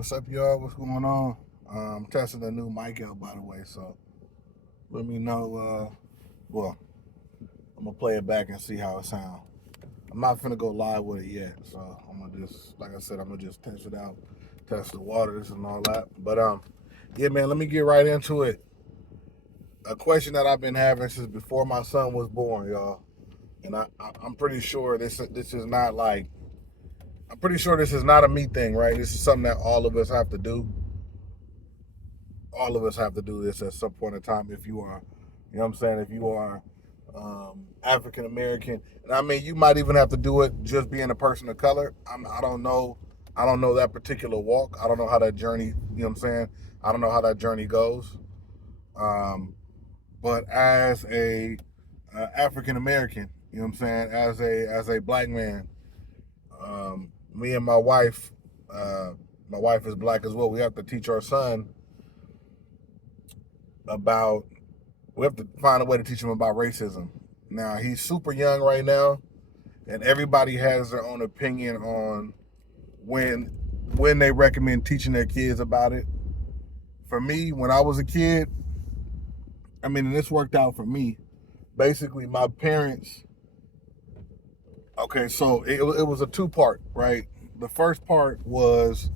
What's up, y'all? What's going on? I'm testing a new mic out, by the way, so let me know. Well, I'm gonna play it back and see how it sounds. I'm not finna go live with it yet, so I'm gonna just, like I said, I'm gonna just test it out, test the waters and all that. But yeah, man, let me get right into it. A question that I've been having since before my son was born, y'all, and I'm pretty sure this is not like I'm pretty sure this is not a me thing, right? This is something that all of us have to do. All of us have to do this at some point in time if you are, you know what I'm saying, if you are African American. And I mean, you might even have to do it just being a person of color. I don't know. I don't know that particular walk. I don't know how that journey, you know what I'm saying? I don't know how that journey goes. Um, but as a African American, you know what I'm saying, as a black man, me and my wife is black as well. We have to teach our son about we have to find a way to teach him about racism. Now he's super young right now, and everybody has their own opinion on when when they recommend teaching their kids about it. For me, when I was a kid, I mean, and this worked out for me. Basically, my parents. Okay, so it was a two part, right? The first part was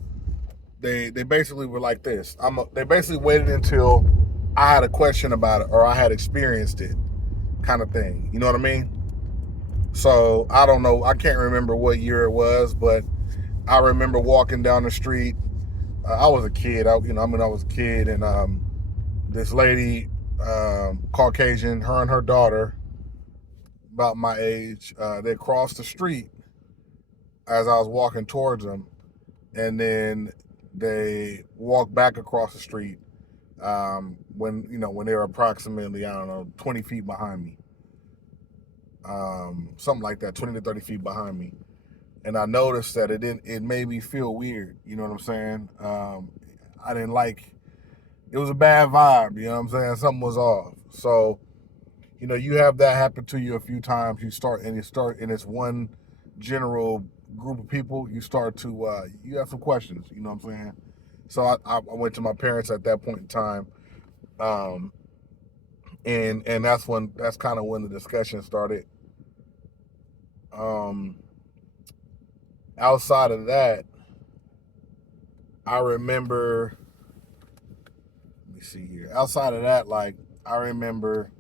they basically were like this. They basically waited until I had a question about it or I had experienced it, kind of thing. You know what I mean? So I don't know. I can't remember what year it was, but I remember walking down the street. I was a kid. I was a kid, and this lady, Caucasian, her and her daughter, about my age, they crossed the street as I was walking towards them, and then they walked back across the street when they were approximately, I don't know, 20 feet behind me, something like that, 20 to 30 feet behind me. And I noticed that it made me feel weird. You know what I'm saying? I didn't like. It was a bad vibe. You know what I'm saying? Something was off. So you have that happen to you a few times. And it's one general group of people. You have some questions. You know what I'm saying? So I went to my parents at that point in time, um, and that's kind of when the discussion started. Um, Outside of that, I remember. Let me see here. Outside of that, like I remember,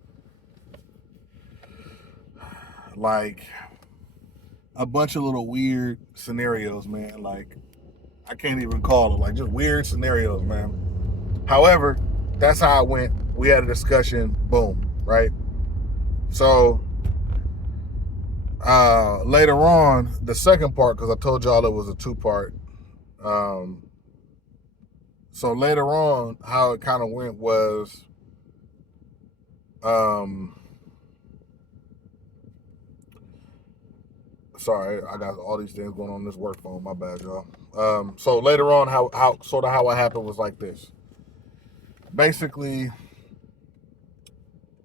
like a bunch of little weird scenarios, man. Like I can't even call it, like just weird scenarios, man. However, that's how it went. We had a discussion. Boom. Right. So later on, the second part, because I told y'all it was a two part. Um, so later on, how it kind of went was. Um, Sorry, I got all these things going on this work phone. My bad, y'all. So later on, how it happened was like this. Basically,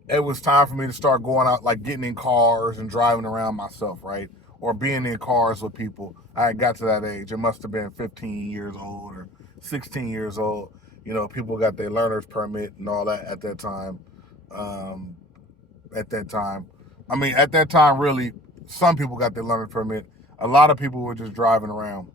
it was time for me to start going out, like getting in cars and driving around myself, right? Or being in cars with people. I had got to that age. It must have been 15 years old or 16 years old. People got their learner's permit and all that at that time. Um, at that time, I mean, at that time, really, some people got their learner's permit. A lot of people were just driving around.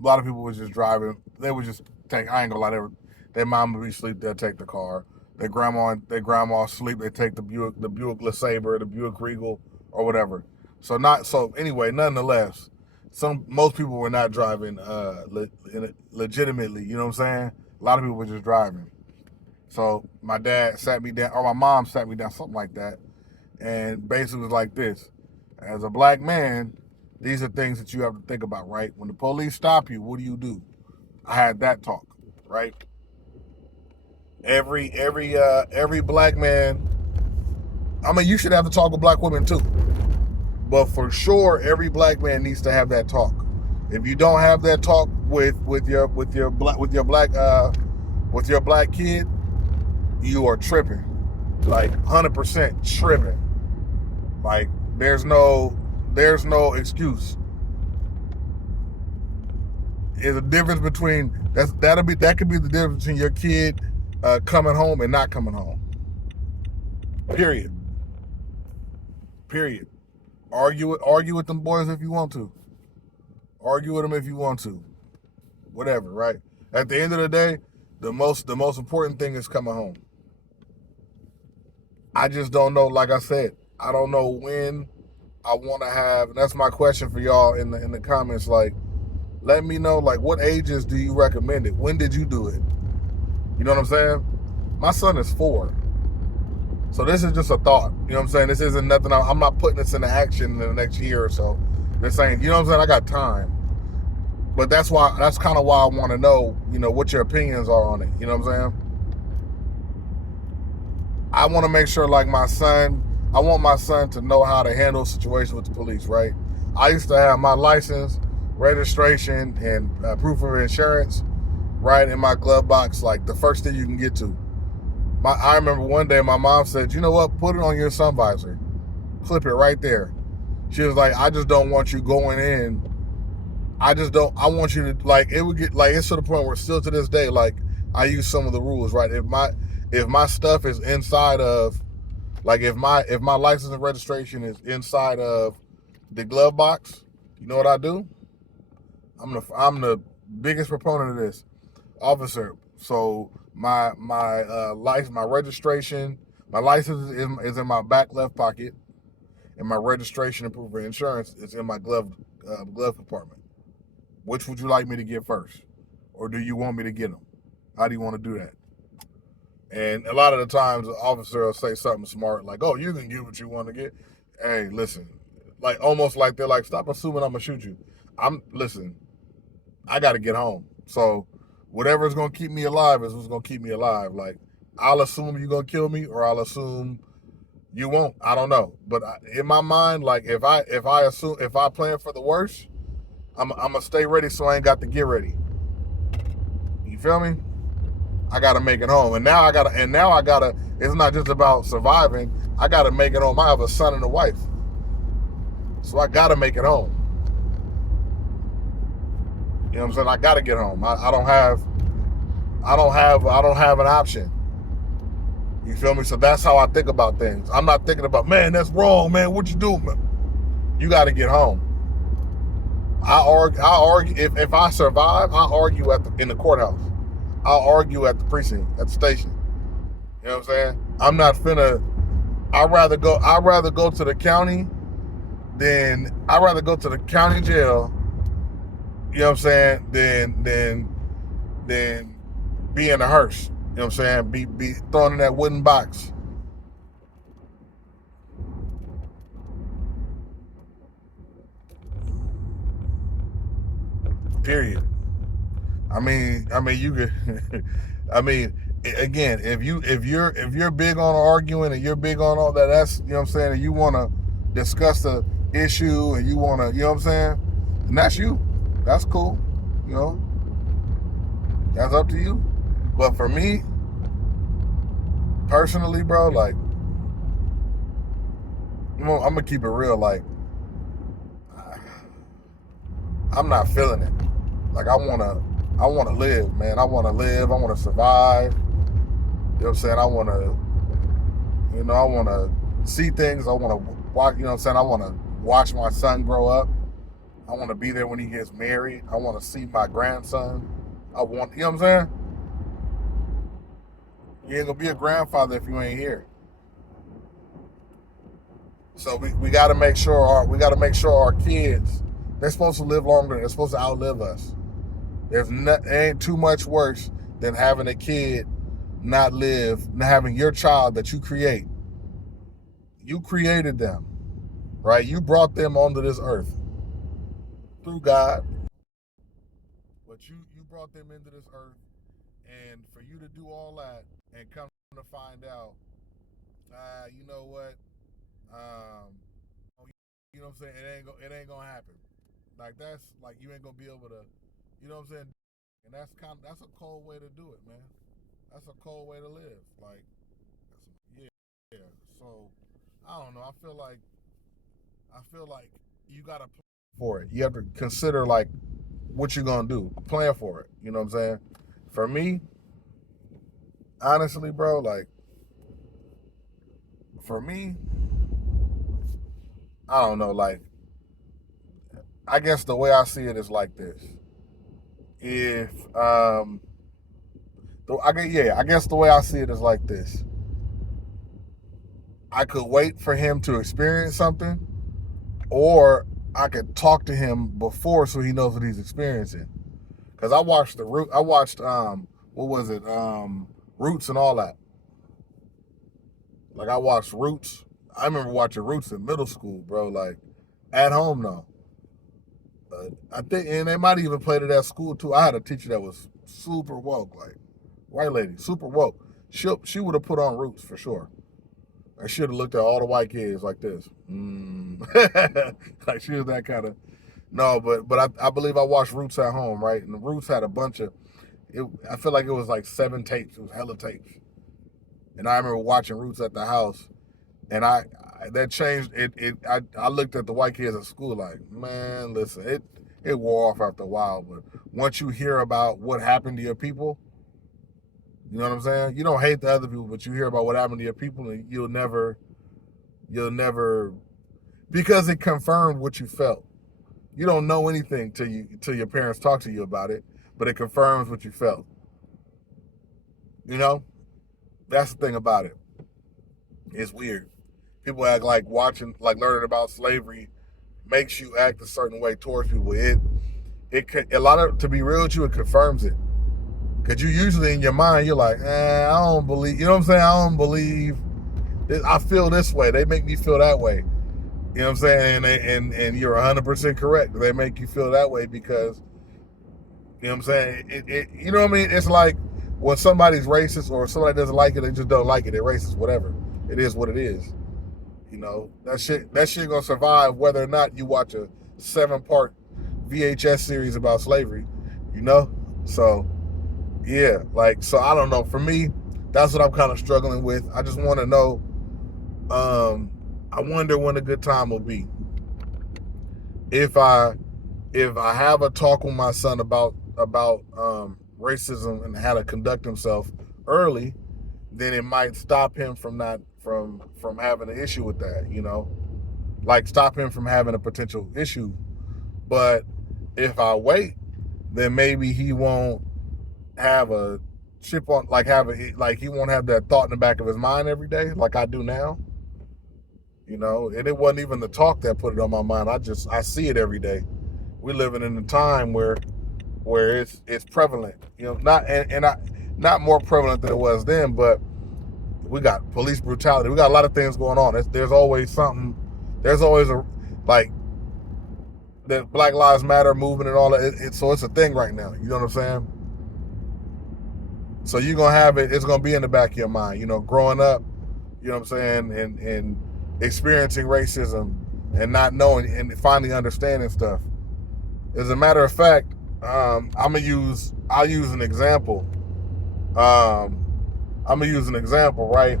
A lot of people was just driving. They would just take. I ain't gonna lie. Their mom would be asleep. They'll take the car. Their grandma asleep. They take the Buick LeSabre, the Buick Regal, or whatever. So anyway. Nonetheless, most people were not driving legitimately. You know what I'm saying? A lot of people were just driving. So my dad sat me down, or my mom sat me down, something like that, and basically was like this: as a black man, these are things that you have to think about, right? When the police stop you, what do you do? I had that talk, right? Every black man. I mean, you should have to talk with black women too, but for sure, every black man needs to have that talk. If you don't have that talk with your black kid, you are tripping, like 100% tripping. Like there's no excuse. is a difference between that could be the difference between your kid coming home and not coming home. Period. Period. Argue with them boys if you want to. Argue with them if you want to. Whatever, right? At the end of the day, the most important thing is coming home. I just don't know. Like I said, I don't know when I want to have. And that's my question for y'all in the comments. Like, let me know. Like, what ages do you recommend it? When did you do it? You know what I'm saying? My son is 4. So this is just a thought. You know what I'm saying? This isn't nothing. I'm not putting this into action in the next year or so. They're saying, you know what I'm saying? I got time. But that's kind of why I want to know, what your opinions are on it. You know what I'm saying? I want to make sure, like, I want my son to know how to handle situations with the police, right? I used to have my license, registration, and proof of insurance right in my glove box, like the first thing you can get to. I remember one day my mom said, you know what, put it on your sun visor. Clip it right there. She was like, I just don't want you going in. I want you to, like, it would get, like, it's to the point where still to this day, like, I use some of the rules, right? If my stuff is inside of, like, if my license and registration is inside of the glove box, you know what I do? I'm the biggest proponent of this. Officer, so my registration, my license is in my back left pocket, and my registration and proof of insurance is in my glove compartment. Which would you like me to get first, or do you want me to get them? How do you want to do that? And a lot of the times, the officer will say something smart like, "Oh, you can get what you want to get." Hey, listen, like almost like they're like, "Stop assuming I'm gonna shoot you." Listen. I got to get home. So whatever's going to keep me alive is what's going to keep me alive. Like, I'll assume you're going to kill me, or I'll assume you won't. I don't know. But in my mind, like, if I plan for the worst, I'm going to stay ready so I ain't got to get ready. You feel me? I got to make it home. And now I got to, it's not just about surviving. I got to make it home. I have a son and a wife. So I got to make it home. You know what I'm saying? I got to get home. I don't have an option. You feel me? So that's how I think about things. I'm not thinking about, man, that's wrong, man. What you do, man? You got to get home. I argue. If I survive, I argue in the courthouse. I'll argue at the precinct, at the station. You know what I'm saying? I'm not finna. I'd rather go to the county jail. You know what I'm saying? Than be in a hearse. You know what I'm saying? Be thrown in that wooden box. Period. I mean, you could. I mean, again, if you're big on arguing and you're big on all that, that's, you know what I'm saying, and you want to discuss the issue and you want to, you know what I'm saying, and that's you. That's cool. You know, that's up to you. But for me, personally, bro, like, I'm gonna keep it real. Like, I'm not feeling it. Like, I wanna live, man. I wanna live. I wanna survive. You know what I'm saying? I wanna see things. I wanna watch. You know what I'm saying? I wanna watch my son grow up. I wanna be there when he gets married. I wanna see my grandson. You know what I'm saying? You ain't gonna be a grandfather if you ain't here. So we got to make sure our kids, they're supposed to live longer. They're supposed to outlive us. Ain't too much worse than having a kid not live, not having your child that you create. You created them, right? You brought them onto this earth through God, but you brought them into this earth, and for you to do all that and come to find out, you know what? You know what I'm saying? It ain't gonna happen. Like, that's like, you ain't gonna be able to, you know what I'm saying? And that's a cold way to do it, man. That's a cold way to live. Like, yeah. So I don't know. I feel like you gotta plan for it. You have to consider, like, what you gonna do? Plan for it. You know what I'm saying? For me, honestly, bro, like for me, I don't know. Like I guess the way I see it is like this. If I guess the way I see it is like this. I could wait for him to experience something, or I could talk to him before so he knows what he's experiencing. Cause I watched what was it? Roots and all that. Like I watched Roots. I remember watching Roots in middle school, bro. Like at home though. I think, and they might even played it at school too. I had a teacher that was super woke, like white lady, super woke. She would have put on Roots for sure. I should have looked at all the white kids like this. Like she was that kind of. No, but I believe I watched Roots at home, right? And the Roots had a bunch of. I feel like it was like 7 tapes. It was hella tapes. And I remember watching Roots at the house, and that changed it. I looked at the white kids at school like, man, listen, it wore off after a while. But once you hear about what happened to your people, you know what I'm saying? You don't hate the other people, but you hear about what happened to your people, and you'll never, because it confirmed what you felt. You don't know anything till your parents talk to you about it, but it confirms what you felt. You know, that's the thing about it. It's weird. People act like learning about slavery makes you act a certain way towards people. A lot of, to be real with you, it confirms it. Cause you usually in your mind, you're like, I don't believe, you know what I'm saying? I don't believe, I feel this way. They make me feel that way. You know what I'm saying? And you're 100% correct. They make you feel that way because, you know what I'm saying? You know what I mean? It's like when somebody's racist or somebody doesn't like it, they just don't like it. They're racist, whatever. It is what it is. You know, that shit gonna survive whether or not you watch a 7-part VHS series about slavery, you know? So, yeah, like, so I don't know. For me, that's what I'm kind of struggling with. I just want to know, I wonder when a good time will be. If I have a talk with my son about racism and how to conduct himself early, then it might stop him from not from having an issue with that, you know, like stop him from having a potential issue. But if I wait, then maybe he won't have a chip on, like he won't have that thought in the back of his mind every day like I do now. You know, and it wasn't even the talk that put it on my mind. I see it every day. We're living in a time where it's prevalent. You know, not more prevalent than it was then, but we got police brutality. We got a lot of things going on. There's always something. There's always like the Black Lives Matter movement and all that. So it's a thing right now. You know what I'm saying? So you're gonna have it. It's gonna be in the back of your mind. You know, growing up. You know what I'm saying? And experiencing racism and not knowing and finally understanding stuff. As a matter of fact, I'll use an example. I'm gonna use an example, right?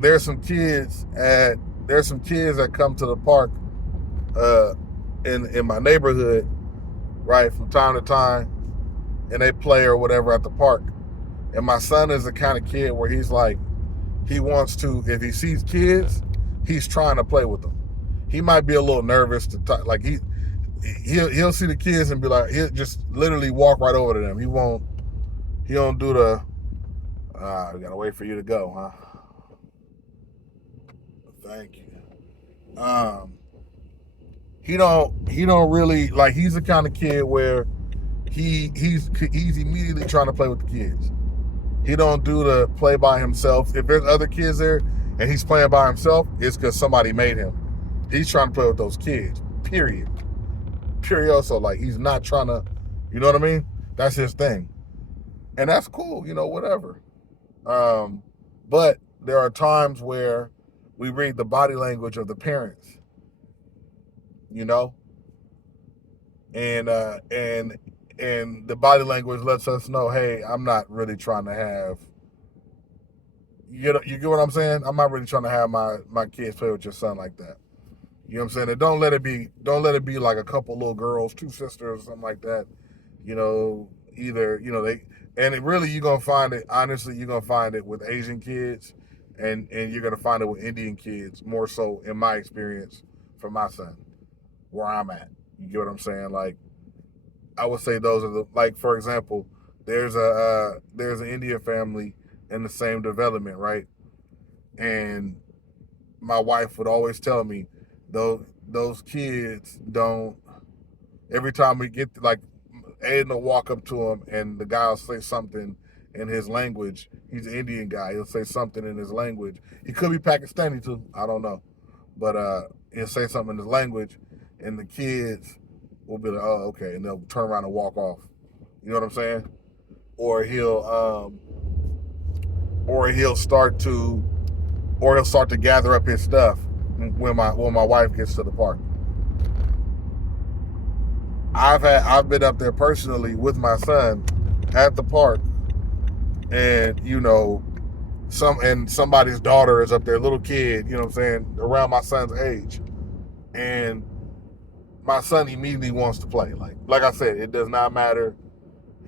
There's some kids that come to the park in my neighborhood, right, from time to time, and they play or whatever at the park. And my son is the kind of kid where he's like, he wants to, if he sees kids, he's trying to play with them. He might be a little nervous to talk, like he'll see the kids and be like, he'll just literally walk right over to them. He don't do the, we gotta wait for you to go, huh? Thank you. He don't really, like, he's the kind of kid where he's immediately trying to play with the kids. He don't do the play by himself. If there's other kids there and he's playing by himself, it's because somebody made him. He's trying to play with those kids, period. Curioso, like he's not trying to, you know what I mean? That's his thing. And that's cool, you know, whatever. But there are times where we read the body language of the parents, you know? And the body language lets us know, hey, I'm not really trying to have, you get what I'm saying? I'm not really trying to have my kids play with your son like that. You know what I'm saying? And don't let it be like a couple little girls, two sisters, or something like that. You know, either, they, and it really, you're gonna find it, honestly, you're gonna find it with Asian kids, and you're gonna find it with Indian kids more so, in my experience, for my son, where I'm at. You get what I'm saying? Like, I would say those are the, like, for example, there's an Indian family in the same development, right? And my wife would always tell me, those kids don't. Every time we get, like, Aiden will walk up to him and the guy will say something in his language. He's an Indian guy. He'll say something in his language. He could be Pakistani too. I don't know, but he'll say something in his language, and the kids will be like, "Oh, okay," and they'll turn around and walk off. You know what I'm saying? Or he'll start to gather up his stuff when my wife gets to the park. I've been up there personally with my son at the park, and somebody's daughter is up there, little kid, you know what I'm saying, around my son's age, and my son immediately wants to play. Like I said, it does not matter.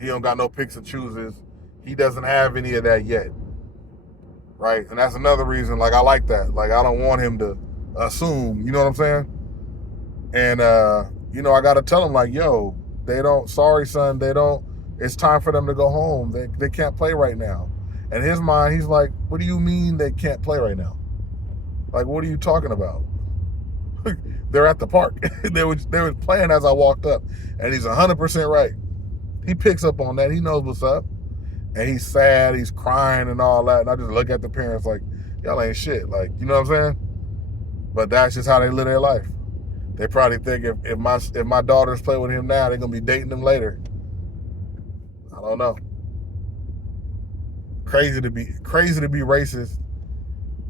He don't got no picks and chooses. He doesn't have any of that yet, right? And that's another reason, like, I like that. Like, I don't want him to assume, you know what I'm saying? And I gotta tell him, like, yo, sorry son, it's time for them to go home. They can't play right now. In his mind, he's like, what do you mean they can't play right now? Like, what are you talking about? They're at the park. they were playing as I walked up, and he's 100% right. He picks up on that. He knows what's up, and he's sad. He's crying and all that. And I just look at the parents like, y'all ain't shit. Like, you know what I'm saying? But that's just how they live their life. They probably think if my daughters play with him now, they're gonna be dating him later. I don't know. Crazy to be racist.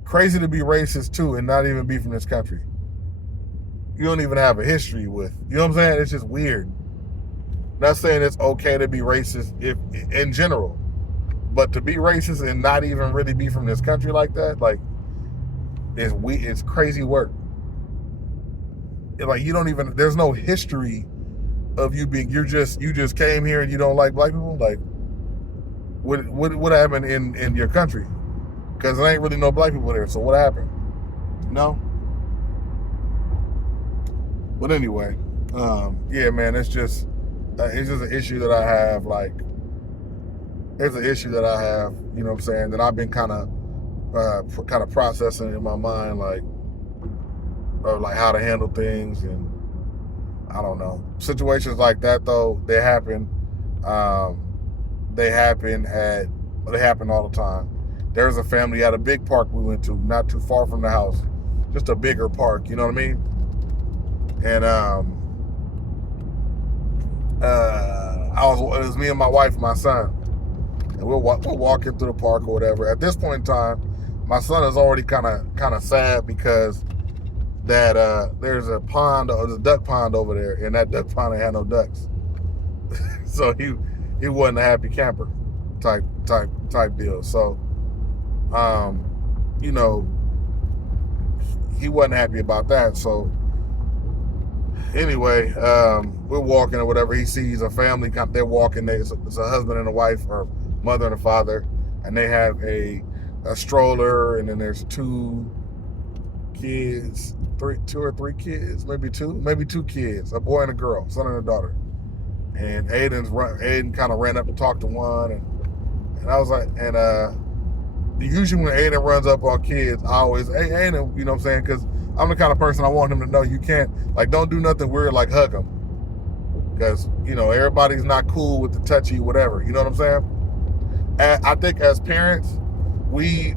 Crazy to be racist too, and not even be from this country. You don't even have a history with. You know what I'm saying? It's just weird. Not saying it's okay to be racist if in general, but to be racist and not even really be from this country like that, like, it's crazy work. Like, you don't even, there's no history of you being, you just came here and you don't like black people. Like, what happened in your country? Because there ain't really no black people there. So what happened? You know? But anyway, yeah, man, it's just an issue that I have. Like, it's an issue that I have, you know what I'm saying, that I've been kind of processing in my mind, like, of like how to handle things. And I don't know, situations like that though, they happen. They happen all the time. There's a family at a big park we went to, not too far from the house, just a bigger park, you know what I mean? And it was me and my wife and my son, and we're walking through the park or whatever. At this point in time, my son is already kind of sad because that there's a duck pond over there, and that duck pond ain't had no ducks. So he wasn't a happy camper type deal. So he wasn't happy about that. So anyway, we're walking or whatever. He sees a family. They're walking. It's a husband and a wife, or mother and a father, and they have a stroller, and then there's two or three kids, maybe two kids, a boy and a girl, son and a daughter. And Aiden kind of ran up to talk to one, and I was like, and usually when Aiden runs up on kids, I always, hey Aiden, you know what I'm saying, because I'm the kind of person I want him to know you can't, like, don't do nothing weird like hug him, because everybody's not cool with the touchy whatever, you know what I'm saying. And I think as parents, we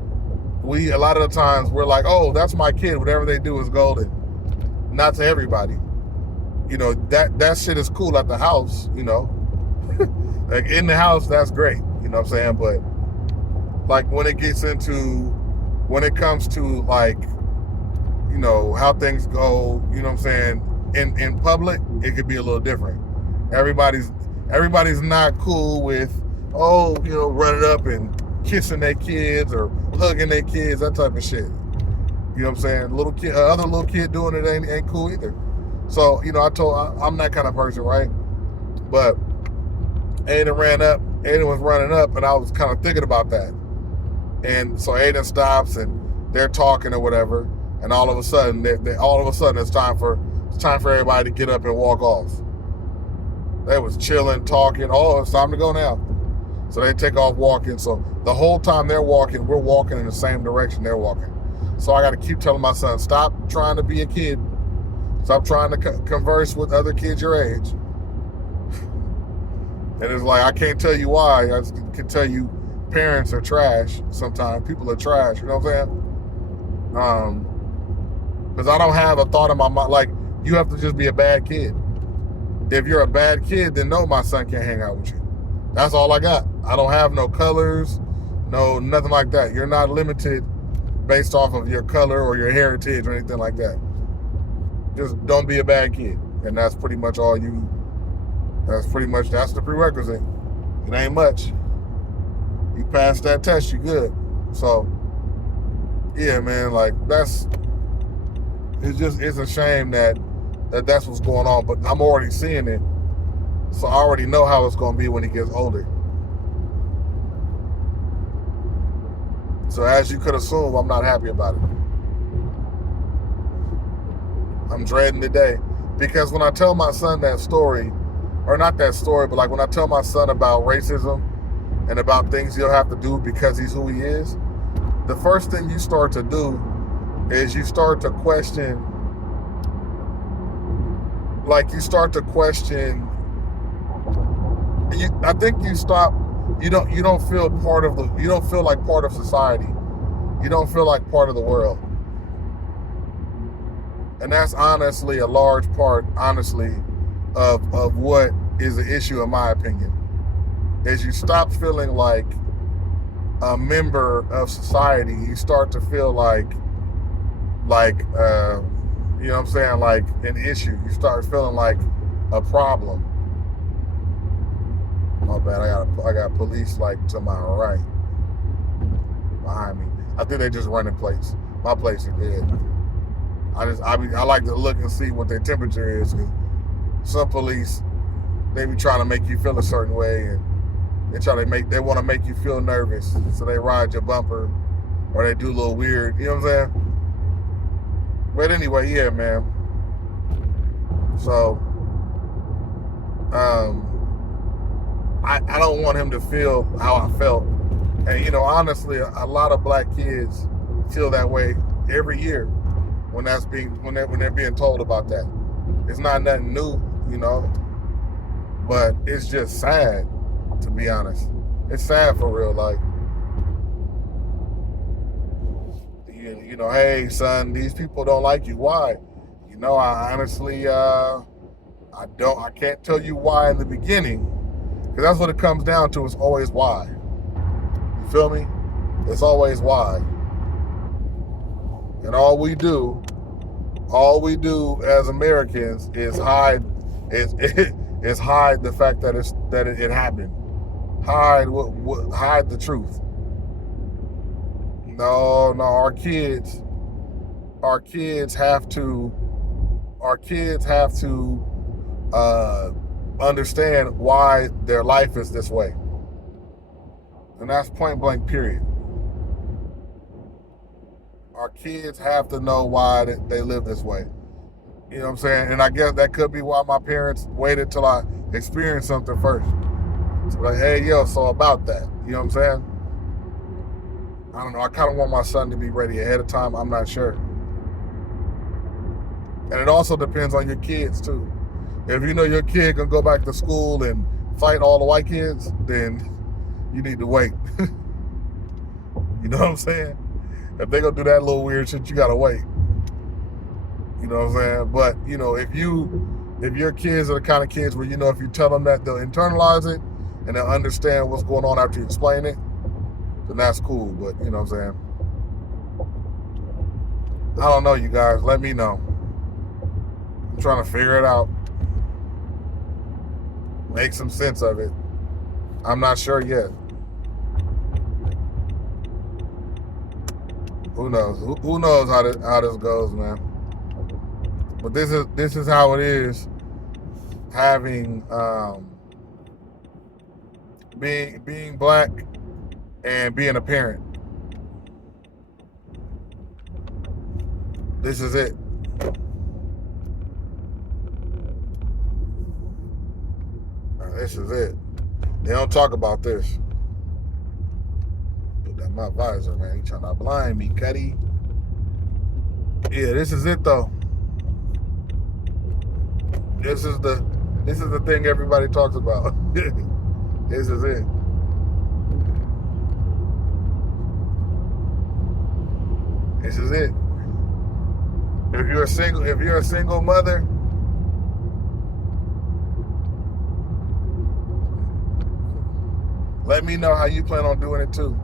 a lot of the times we're like, oh, that's my kid, whatever they do is golden. Not to everybody. That shit is cool at the house, like in the house, that's great, you know what I'm saying? But like when it comes to like, how things go, you know what I'm saying, in public, it could be a little different. Everybody's not cool with, running up and kissing their kids or hugging their kids, that type of shit. You know what I'm saying? Little kid, other little kid doing it ain't cool either. So, you know, I'm that kind of person, right? But Aiden was running up, and I was kind of thinking about that. And so Aiden stops, and they're talking or whatever, and all of a sudden, it's time for everybody to get up and walk off. They was chilling, talking. Oh, it's time to go now. So they take off walking. So the whole time they're walking, we're walking in the same direction they're walking. So I got to keep telling my son, stop trying to be a kid. Stop trying to converse with other kids your age. And it's like, I can't tell you why. I just can tell you parents are trash sometimes. People are trash, you know what I'm saying? Because I don't have a thought in my mind, like, you have to just be a bad kid. If you're a bad kid, then no, my son can't hang out with you. That's all I got. I don't have no colors, no nothing like that. You're not limited based off of your color or your heritage or anything like that. Just don't be a bad kid. And that's pretty much all you, that's the prerequisite. It ain't much. You pass that test, you good. So, yeah, man, like, it's a shame that's what's going on, but I'm already seeing it. So I already know how it's going to be when he gets older. So as you could assume, I'm not happy about it. I'm dreading the day. Because when I tell my son that story, or not that story, but like when I tell my son about racism and about things he'll have to do because he's who he is, the first thing you start to do is you start to question, I think you stop, you don't feel like part of society. You don't feel like part of the world. And that's honestly a large part, of what is the issue, in my opinion, is you stop feeling like a member of society. You start to feel like you know what I'm saying, like an issue. You start feeling like a problem. My bad, I got police like to my right, behind me. I think they just running plates. My plates are dead. I like to look and see what their temperature is, because some police, they be trying to make you feel a certain way, and they want to make you feel nervous, so they ride your bumper, or they do a little weird, you know what I'm saying? But anyway, yeah, man. So, I don't want him to feel how I felt. And, you know, honestly, a lot of black kids feel that way every year when they're being told about that. It's not nothing new, you know, but it's just sad, to be honest. It's sad for real. Like, you know, hey, son, these people don't like you. Why? You know, I honestly, I can't tell you why in the beginning, because that's what it comes down to. It's always why. You feel me? It's always why. And all we do as Americans is hide the fact that it happened. Hide the truth. No, our kids have to understand why their life is this way. And that's point blank, period. Our kids have to know why they live this way. You know what I'm saying? And I guess that could be why my parents waited till I experienced something first. So like, hey, yo, so about that. You know what I'm saying? I don't know. I kind of want my son to be ready ahead of time. I'm not sure. And it also depends on your kids, too. If you know your kid can go back to school and fight all the white kids, then you need to wait. You know what I'm saying? If they gonna do that little weird shit, you gotta wait. You know what I'm saying? But, you know, if your kids are the kind of kids where, you know, if you tell them that, they'll internalize it and they'll understand what's going on after you explain it, then that's cool. But, you know what I'm saying? I don't know, you guys. Let me know. I'm trying to figure it out. Make some sense of it. I'm not sure yet. Who knows? Who knows how this goes, man? But this is how it is. Having being black and being a parent. This is it. This is it. They don't talk about this. Put that in my visor, man. You trying to blind me, Cuddy. Yeah, this is it though. This is the thing everybody talks about. This is it. This is it. If you're a single mother, let me know how you plan on doing it too.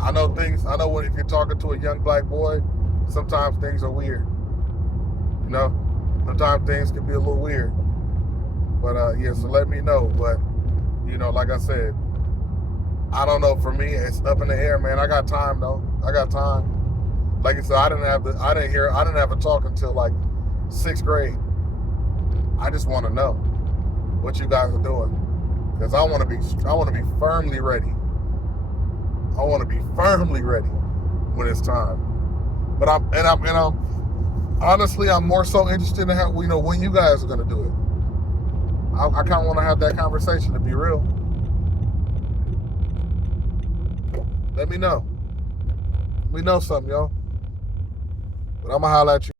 I know if you're talking to a young black boy, sometimes things are weird. You know, sometimes things can be a little weird. But yeah, so let me know. But you know, like I said, I don't know. For me, it's up in the air, man. I got time though. I got time. Like I said, I didn't have a talk until like 6th grade. I just want to know what you guys are doing, because I want to be firmly ready. I want to be firmly ready when it's time. But I'm honestly, I'm more so interested in how, you know, when you guys are gonna do it. I kind of want to have that conversation, to be real. Let me know. Let me know something, y'all. But I'm gonna holler at you.